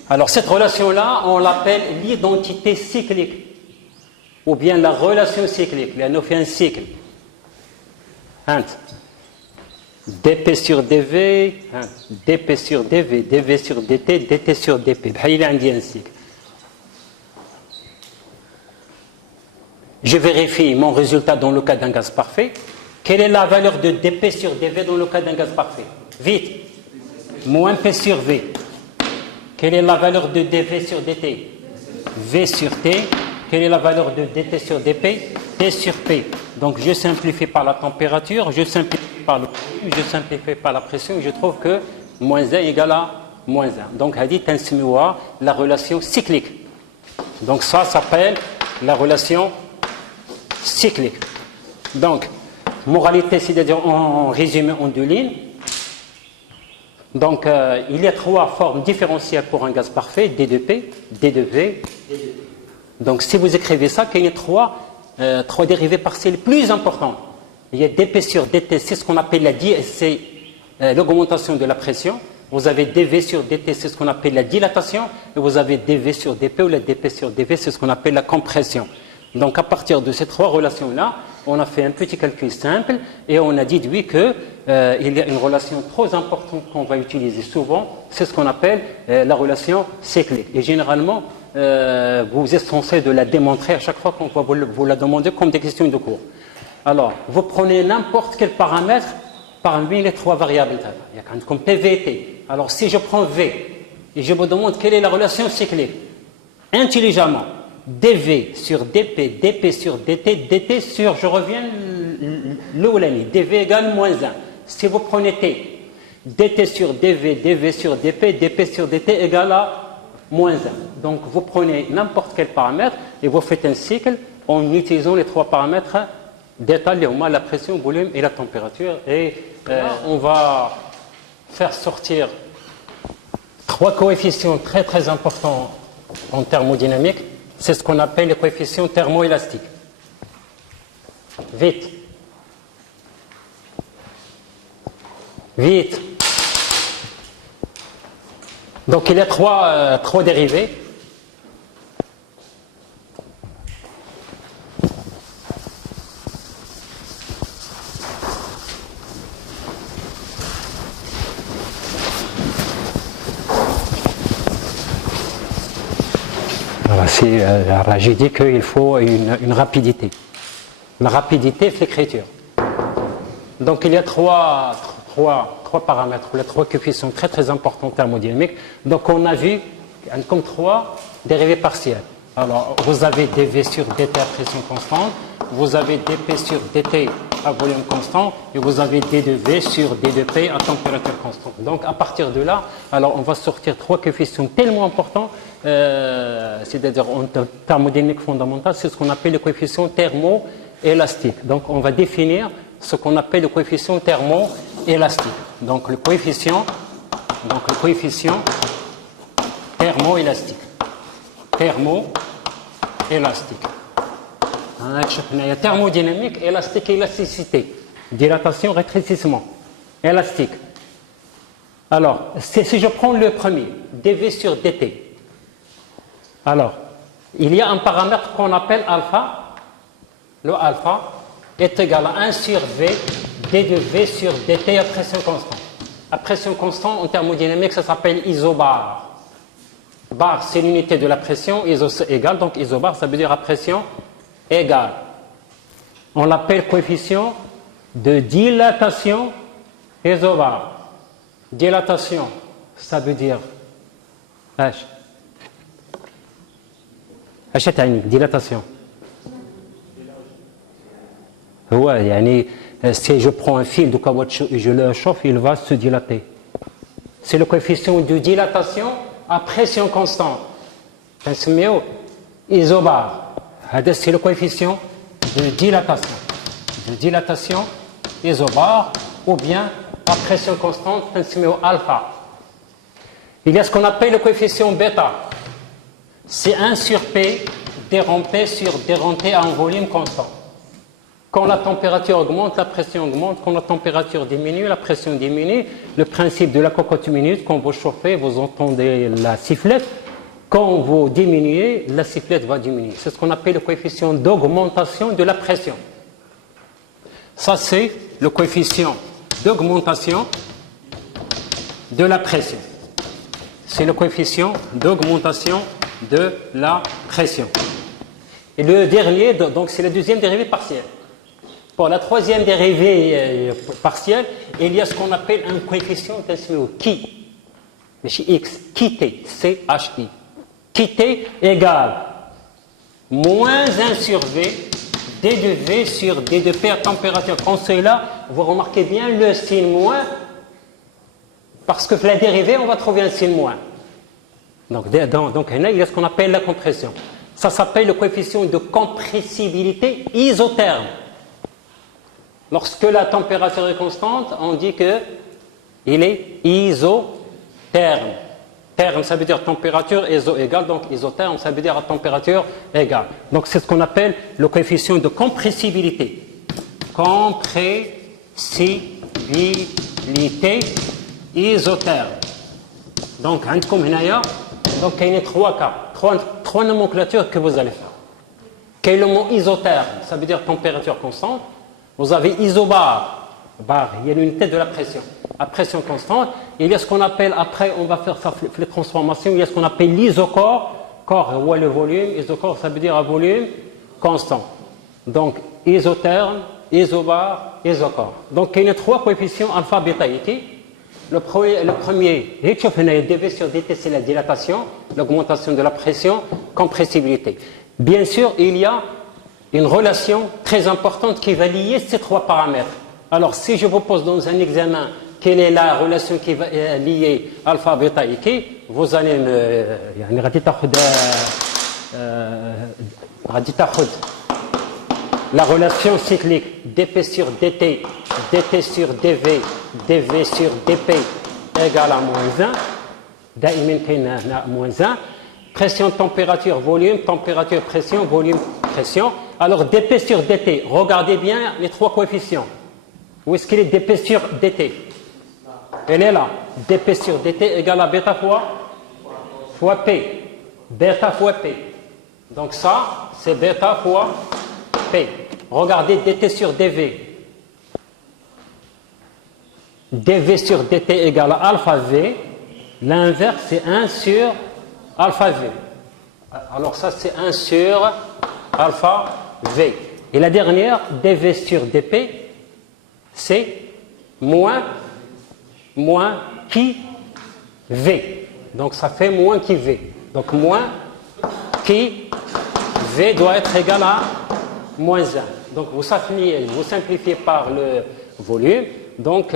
Alors cette relation-là, on l'appelle l'identité cyclique, ou bien la relation cyclique. Là, on fait un cycle. dP sur dV, dP sur dV, dV sur dt, dt sur dP. Il a un cycle. Je vérifie mon résultat dans le cas d'un gaz parfait. Quelle est la valeur de dP sur dV dans le cas d'un gaz parfait? Vite. Moins P sur V. Quelle est la valeur de dV sur dt? V sur T. Quelle est la valeur de dt sur dP? T sur P. Donc je simplifie par la température, je simplifie par le volume, je simplifie par la pression, et je trouve que moins 1 égale à moins 1. Donc hadith insinuwa la relation cyclique. Donc ça s'appelle la relation cyclique. Donc, moralité, c'est-à-dire en résumé en deux lignes. Donc, il y a trois formes différentielles pour un gaz parfait, D de P, D de V, D de P. Donc, si vous écrivez ça, il y a trois dérivés partiels plus importants. Il y a dP sur dt, c'est ce qu'on appelle la c'est l'augmentation de la pression. Vous avez dV sur dt, c'est ce qu'on appelle la dilatation, et vous avez dV sur dp ou la dp sur dv, c'est ce qu'on appelle la compression. Donc à partir de ces trois relations-là, on a fait un petit calcul simple et on a déduit qu'il y a une relation trop importante qu'on va utiliser souvent, c'est ce qu'on appelle la relation cyclique. Et généralement, vous êtes censé de la démontrer à chaque fois qu'on va vous la demander comme des questions de cours. Alors, vous prenez n'importe quel paramètre parmi les trois variables. Il y a comme PV et T. Alors, si je prends V et je vous demande quelle est la relation cyclique, intelligemment, dV sur dp, dp sur dt, dt sur, je reviens, l'oulani, dv égale moins 1. Si vous prenez t, dt sur dv, dv sur dp, dp sur dt égale à moins 1. Donc vous prenez n'importe quel paramètre et vous faites un cycle en utilisant les trois paramètres d'état, la pression, le volume et la température. Et on va faire sortir trois coefficients très très importants en thermodynamique. C'est ce qu'on appelle les coefficients thermoélastiques. Vite. Vite. Donc il y a trois dérivés. Voilà, j'ai dit qu'il faut une rapidité. La rapidité fait l'écriture. Donc il y a trois paramètres, les trois coefficients très très importants thermodynamiques. Donc on a vu comme trois dérivés partiels. Alors vous avez dV sur dt à pression constante, vous avez dp sur dt à volume constant et vous avez d de v sur d de p à température constante. Donc à partir de là, alors on va sortir trois coefficients tellement importants, c'est-à-dire en thermodynamique fondamentale, c'est ce qu'on appelle le coefficient thermoélastique. Donc on va définir ce qu'on appelle le coefficient thermoélastique. Donc le coefficient thermoélastique. Thermoélastique. Il y a thermodynamique, élastique et élasticité. Dilatation, rétrécissement. Élastique. Alors, si je prends le premier, dV sur dt. Alors, il y a un paramètre qu'on appelle alpha. Le alpha est égal à 1 sur V, d de V sur dt à pression constante. À pression constante, en thermodynamique, ça s'appelle isobar. Bar, c'est l'unité de la pression, iso c'est égal, donc isobar, ça veut dire à pression égale. On l'appelle coefficient de dilatation isobar. Dilatation, ça veut dire dilatation. Ouais, si je prends un fil de caoutchouc et je le chauffe, il va se dilater. C'est le coefficient de dilatation à pression constante. Isobar. C'est le coefficient de dilatation. De dilatation isobar ou bien à pression constante, alpha. Il y a ce qu'on appelle le coefficient bêta. C'est 1 sur P, dρ P sur dρ T à un volume constant. Quand la température augmente, la pression augmente. Quand la température diminue, la pression diminue. Le principe de la cocotte minute, quand vous chauffez, vous entendez la sifflette. Quand vous diminuez, la sifflette va diminuer. C'est ce qu'on appelle le coefficient d'augmentation de la pression. Ça, c'est le coefficient d'augmentation de la pression. C'est le coefficient d'augmentation de la pression. Et le dernier, donc c'est la deuxième dérivée partielle. Pour la troisième dérivée partielle, il y a ce qu'on appelle un coefficient qui, chez x, qui t, C-H-I. Qui t égale moins 1 sur V, d de V sur d de P à température. En cela, vous remarquez bien le signe moins, parce que pour la dérivée, on va trouver un signe moins. Donc il y a ce qu'on appelle la compression. Ça s'appelle le coefficient de compressibilité isotherme. Lorsque la température est constante, on dit qu'il est isotherme. Terme, ça veut dire température, iso égale, donc isotherme, ça veut dire à température égale. Donc c'est ce qu'on appelle le coefficient de compressibilité. Compressibilité isotherme. Donc, عندكم هنايا donc il y a trois cas, trois nomenclatures que vous allez faire. Quel est le mot isotherme? Ça veut dire température constante. Vous avez isobar, bar, il y a l'unité de la pression. À pression constante, il y a ce qu'on appelle, après on va faire ça, les transformations, il y a ce qu'on appelle l'isocore. Corps ou le volume, isocore ça veut dire un volume constant. Donc isotherme, isobar, isocore. Donc il y a trois coefficients alpha, bêta et t. Le premier, dV sur dt, c'est la dilatation, l'augmentation de la pression, compressibilité. Bien sûr, il y a une relation très importante qui va lier ces trois paramètres. Alors, si je vous pose dans un examen quelle est la relation qui va lier alpha, bêta et t, vous allez me la relation cyclique dp sur dt, dt sur dv, dv sur dp égale à moins 1. دائما كاين moins 1. Pression, température, volume, température, pression, volume, pression. Alors dp sur dt, regardez bien les trois coefficients. Où est-ce qu'il est dp sur dt? Elle est là. dp sur dt égale à bêta fois p. Bêta fois p. Donc ça, c'est bêta fois p. Regardez dt sur dv. dv sur dt égale à alpha v. L'inverse, c'est 1 sur alpha v. Alors ça, c'est 1 sur alpha v. Et la dernière, dv sur dp, c'est moins qui v. Donc ça fait moins qui v. Donc moins qui v doit être égal à moins 1. Donc vous simplifiez par le volume. Donc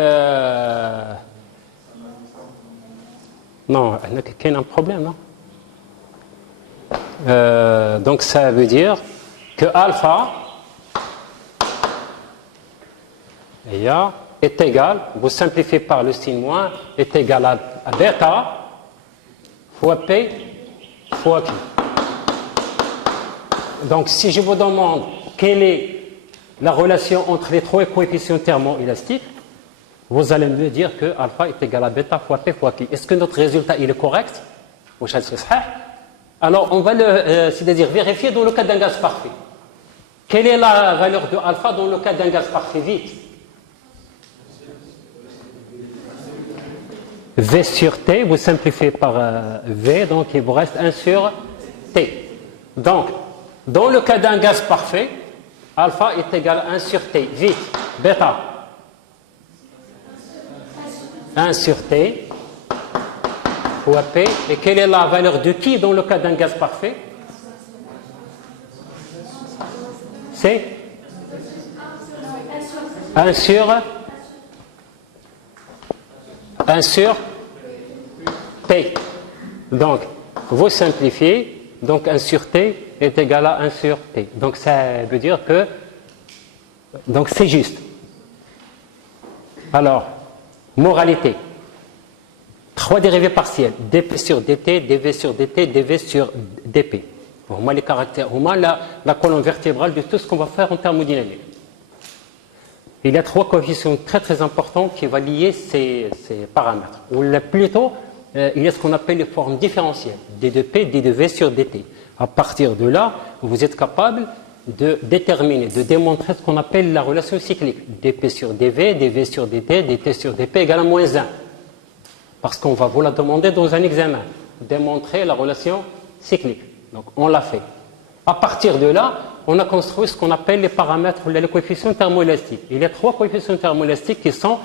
non, il y a un problème, non? Donc ça veut dire que alpha est égal, vous simplifiez par le signe moins, est égal à bêta fois p fois q. Donc si je vous demande quelle est la relation entre les trois coefficients thermoélastiques, vous allez me dire que alpha est égal à bêta fois p fois q. Est-ce que notre résultat il est correct? Alors on va c'est-à-dire vérifier dans le cas d'un gaz parfait. Quelle est la valeur de alpha dans le cas d'un gaz parfait? Vite. V sur T, vous simplifiez par V, donc il vous reste 1 sur T. Donc, dans le cas d'un gaz parfait, alpha est égal à 1 sur T. Vite, bêta. 1 sur T fois P. Et quelle est la valeur de qui dans le cas d'un gaz parfait? C'est 1 sur T. Donc, vous simplifiez. Donc, 1 sur T est égal à 1 sur T. Donc, ça veut dire que... Donc, c'est juste. Alors, moralité. 3 dérivés partiels. dp sur dt, dv sur dt, dv sur dp. Vraiment les caractères, vraiment la colonne vertébrale de tout ce qu'on va faire en thermodynamique. Il y a 3 coefficients très très importants qui vont lier ces paramètres. Ou plutôt, il y a ce qu'on appelle les formes différentielles. d de p, d de v sur dt. À partir de là, vous êtes capable de déterminer, de démontrer ce qu'on appelle la relation cyclique. dp sur dv, dv sur dt, dt sur dp égale à moins 1. Parce qu'on va vous la demander dans un examen. Démontrer la relation cyclique. Donc on l'a fait. À partir de là, on a construit ce qu'on appelle les paramètres, les coefficients thermoélastiques. Il y a 3 coefficients thermoélastiques qui sont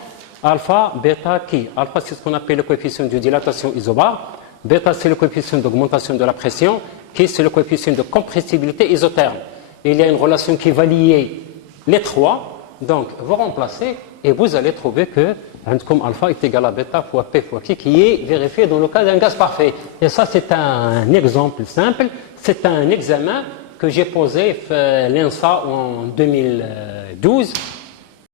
alpha, bêta, chi. Alpha, c'est ce qu'on appelle le coefficient de dilatation isobar. Bêta, c'est le coefficient d'augmentation de la pression. Chi, c'est le coefficient de compressibilité isotherme. Il y a une relation qui va lier les 3. Donc, vous remplacez et vous allez trouver que comme alpha est égal à bêta fois p fois q, qui est vérifié dans le cas d'un gaz parfait. Et ça, c'est un exemple simple. C'est un examen que j'ai posé l'INSA en 2012